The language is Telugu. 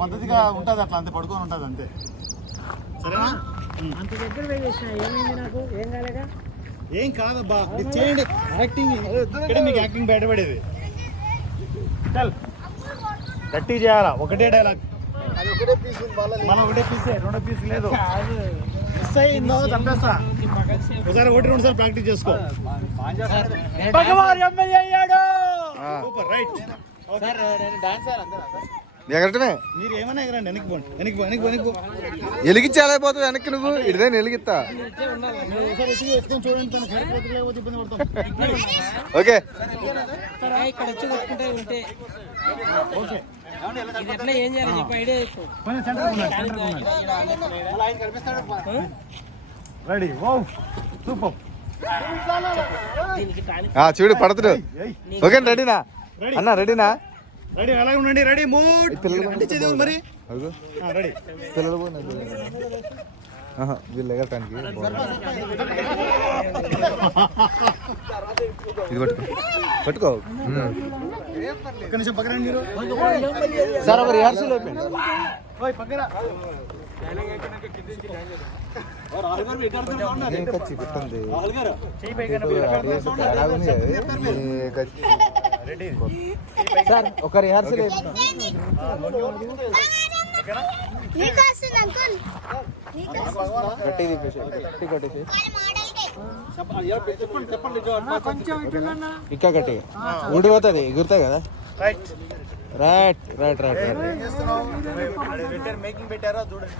పద్ధతిగా ఉంటుంది, అట్లా అంతే పడుకొని ఉంటుంది అంతే. సరేనా? అంత దగ్గర పోయి చేసిన ఏమైంది నాకు? ఏం కాలేదా? ఏం కాదబ్బా, చేయండి యాక్టింగ్. ఇక్కడ మీకు యాక్టింగ్ బయటపడేది. చల్ గట్టి చేయాలా, ఒకటే డైలాగ్. మనం ఒకటే పీసే, రెండో పీస్ లేదు. మిస్ అయ్యిందో చంపేస్తా. ఒకసారి ఒకటి రెండు సార్లు ప్రాక్టీస్ చేసుకో. భగవాన్ ఎమ్మెల్యే అయ్యాడు. Super, right. మీరు ఏమైనా ఎగరండి, వెనక్కి పోండి, వెనక్కి పో, వెనక్కి పో. ఎలిగించాలైపోతుంది వెనక్కి, నువ్వు ఇడిదైనా ఎలిగిస్తా. చూడండి, తన సరిపోతుంది లేకపోతే ఇబ్బంది పడతాం. ఓకే ఇక్కడ వచ్చి కొట్టుకుంటే ఉంటే ఓకే, ఎట్లా ఏం చేయాలి చెప్పి ఐడియా చెప్పు. రెడీ, ఓ సూపర్. చూడు పడతాడు. ఓకే రెడీనా అన్న? రెడీనా? రెడీ, అలాగే ఉండండి. Ready, mood. చదివి మరి. రెడీ. పిల్లలు వీళ్ళు ఎగరటానికి ఇది పట్టుకో ఒక్క నిమిషం పక్కన మీరు. సార్ ఒక రిహార్సల్ అయిపోయింది. పెట్టండి సార్, ఒక రిహార్సల్ ఇంకా గట్టి ఊడిపోతుంది, ఎగురుతాయి కదా. Right right right right making పెట్టారా చూడండి.